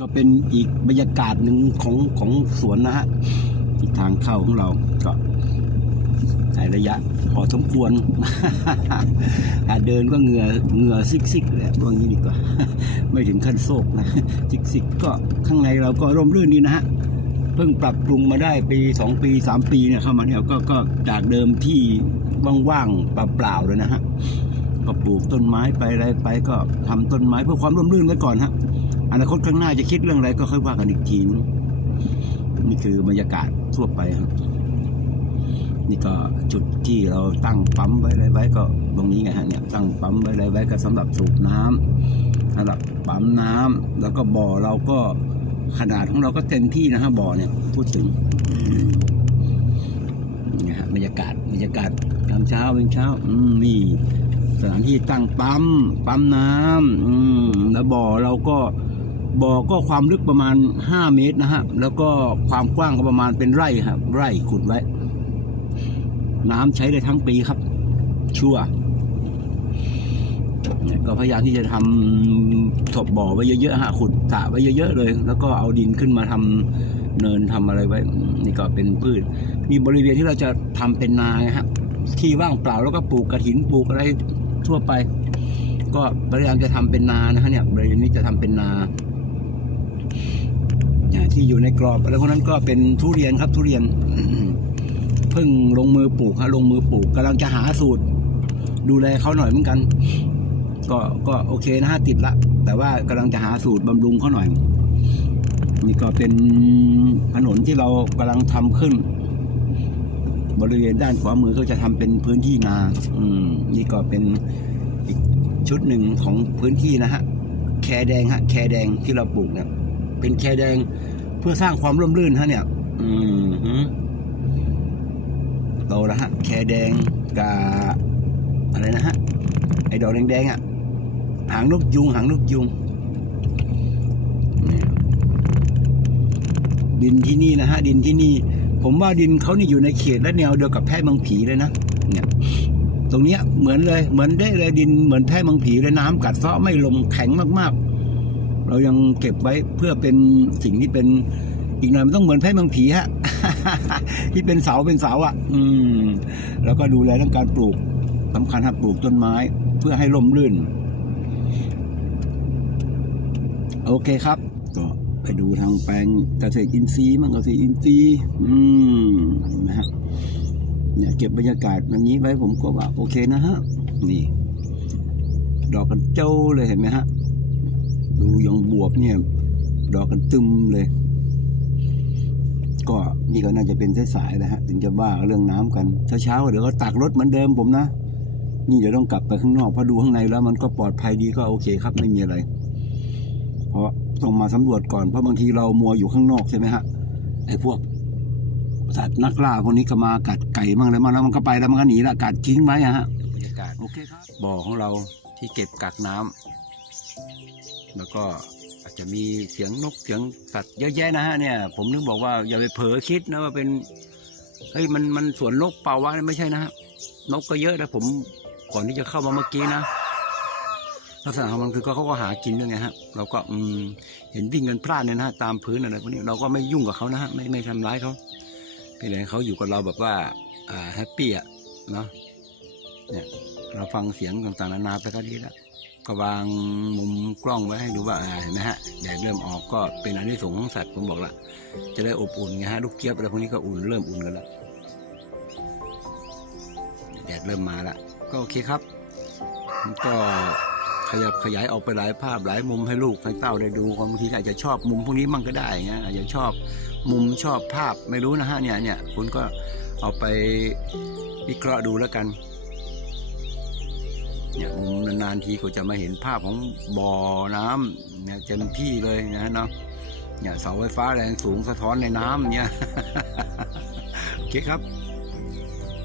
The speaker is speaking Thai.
ก็เป็นอีกบรรยากาศหนึ่งของของสวนนะฮะที่ทางเข้าของเราก็ใช้ระยะพอสมควรการเดินก็เหงื่อเหงื่อซิกซิกเลยว่างี้ดีกว่า ไม่ถึงขั้นโศกนะซิกซิกก็ข้างในเราก็ร่มรื่นดีนะฮะเพิ่งปรับปรุงมาได้ปีสองปีสามปีเนี่ยเข้ามาเนี่ยก็ก็จากเดิมที่ว่างๆเปล่าๆเลยนะฮะ ก็ปลูกต้นไม้ไปอะไรไปก็ทำต้นไม้เพื่อความร่มรื่นไว้ก่อนฮะอนาคตข้างหน้าจะคิดเรื่องอะไรก็ค่อยว่ากันอีกทีนนี่คือบรรยากาศทั่วไปครับนี่ก็จุดที่เราตั้งปั๊มไว้อะไรไว้ก็ตรงนี้ไงฮะเนี่ยตั้งปั๊มไว้อะไรไว้ก็สำหรับสูบน้ำสำหรับปั๊มน้ำแล้วก็บ่อเราก็ขนาดของเราก็เต็มที่นะฮะบ่อเนี่ยพูดถึงนี่ฮะบรรยากาศบรรยากาศตามเช้าเป็นเช้า อืมนี่ สถานที่ตั้งปั๊มปั๊มน้ำอืมแล้วบ่อเราก็บ่อก็ความลึกประมาณ 5 เมตรนะฮะ แล้วก็ความกว้างก็ประมาณเป็นไร่ครับ ไร่ขุดไว้ น้ำใช้ได้ทั้งปีครับ ชั่วเนี่ยก็พยายามที่จะทำถบบ่อไว้เยอะๆฮะขุดสระไว้เยอะ ๆ เลย แล้วก็เอาดินขึ้นมาทำเนินทำอะไรไว้ นี่ก็เป็นพืช มีบริเวณที่เราจะทำเป็นนาไงฮะที่ว่างเปล่าแล้วก็ปลูกกระถินปลูกอะไร ทั่วไป ก็พยายามจะทำเป็นนานะฮะเนี่ยบริเวณนี้จะทำเป็นนานี่ที่อยู่ในกรอบ แล้วพวกนั้นก็เป็นทุเรียนครับทุเรียนเพิ่งลงมือปลูกฮะลงมือปลูกกำลังจะหาสูตร ดูแลเขาหน่อยเหมือนกัน ก็ก็โอเคนะฮะติดละ แต่ว่ากำลังจะหาสูตรบำรุงเขาหน่อย นี่ก็เป็นถนนที่เรากำลังทำขึ้น บริเวณด้านขวามือก็จะทำเป็นพื้นที่นา อืมนี่ก็เป็นอีกชุดหนึ่งของพื้นที่นะฮะ แคแดงฮะ แคแดงที่เราปลูกเนี่ยเป็นแคแดงเพื่อสร้างความร่มรื่นฮะเนี่ย อืมหือโตแล้วฮะ แคแดงกับอะไรนะฮะ ไอ้ดอกแดงๆอะ หางนกยุง หางนกยุงนี่ดินที่นี่นะฮะ ดินที่นี่ ผมว่าดินเขานี่อยู่ในเขตและแนวเดียวกับแพร่เมืองผีเลยนะเนี่ยตรงเนี้ยเหมือนเลยเหมือนได้เลยดินเหมือนแพร่เมืองผีเลยน้ำกัดเซาะไม่ลงแข็งมากๆ เรายังเก็บไว้เพื่อเป็นสิ่งที่เป็นอีกหน่อยมันต้องเหมือนแพร่เมืองผีฮะที่เป็นเสาเป็นเสาอะ อืม แล้วก็ดูแลเรื่องการปลูกสำคัญครับปลูกต้นไม้เพื่อให้ลมรื่น โอเคครับก็ ไปดูทางแปลงเกษตรอินทรีย์มั่งเกษตรอินทรีย์อืมเห็นะฮะเนี่ยเก็บบรรยากาศอย่างนี้ไว้ผมก็ว่าโอเคนะฮะ นี่ ดอกกันเจ้าเลยเห็นไหมฮะ ดูยังบวบเนี่ย ดอกกันตึมเลย ก็นี่ก็น่าจะเป็นสายๆนะฮะ ถึงจะว่าเรื่องน้ำกันเช้าๆเดี๋ยวก็ตักรถเหมือนเดิมผมนะนี่เดี๋ยวต้องกลับไปข้างนอกเพราะดูข้างในแล้วมันก็ปลอดภัยดีก็โอเคครับ ไม่มีอะไร เพราะต้องมาสำรวจก่อนเพราะบางทีเรามัวอยู่ข้างนอกใช่ไหมฮะไอ้พวกสัตว์นักล่าพวกนี้ก็มากัดไก่มั่งอะไรมั่งแล้วมันก็ไปแล้วมันก็หนีละกัดทิ้งไว้อะฮะบรรยากาศโอเคครับบ่อของเราที่เก็บกักน้ำแล้วก็อาจจะมีเสียงนกเสียงสัตว์เยอะแยะนะฮะเนี่ย ผมนึกบอกว่าอย่าไปเผลอคิดนะว่าเป็นเฮ้ยมันมันสวนนกเปล่าวะไม่ใช่นะฮะนกก็เยอะนะผมก่อนที่จะเข้ามาเมื่อกี้นะ ลักษณะของมันคือก็เขาก็หากินด้วยไงฮะเราก็อืมเห็นวิ่งกันพลาดเนี่ยนะฮะตามพื้นอะไรพวกนี้เราก็ไม่ยุ่งกับเขานะฮะไม่ไม่ทำร้ายเขาเป็นไรเขาอยู่กับเราแบบว่าอ่าแฮปปี้อะเนาะเนี่ยเราฟังเสียงต่างๆนานาไปก็ดีแล้วก็วางมุมกล้องไว้ให้ดูว่าเห็นไหมฮะแดดเริ่มออกก็เป็นอันที่สงของสัตว์ผมบอกละจะได้อบอุ่นไงฮะลูกเจี๊ยบอะไรพวกนี้ก็อุ่นเริ่มอุ่นกันแล้วแดดเริ่มมาล้วก็โอเคครับก็ ขยับขยายออกไปหลายภาพหลายมุมให้ลูกให้เต้าได้ดูบางทีอาจจะชอบมุมพวกนี้มั่งก็ได้เงี้ยอาจจะชอบมุมชอบภาพไม่รู้นะฮะเนี่ยเนี่ยคุณก็เอาไปวิเคราะห์ดูแล้วกันเนี่ยมุมนานๆทีก็จะมาเห็นภาพของบ่อน้ำเนี่ยเต็มที่เลยนะเนาะเนี่ยเสาไฟฟ้าแรงสูงสะท้อนในน้ำเนี่ยโอเคครับ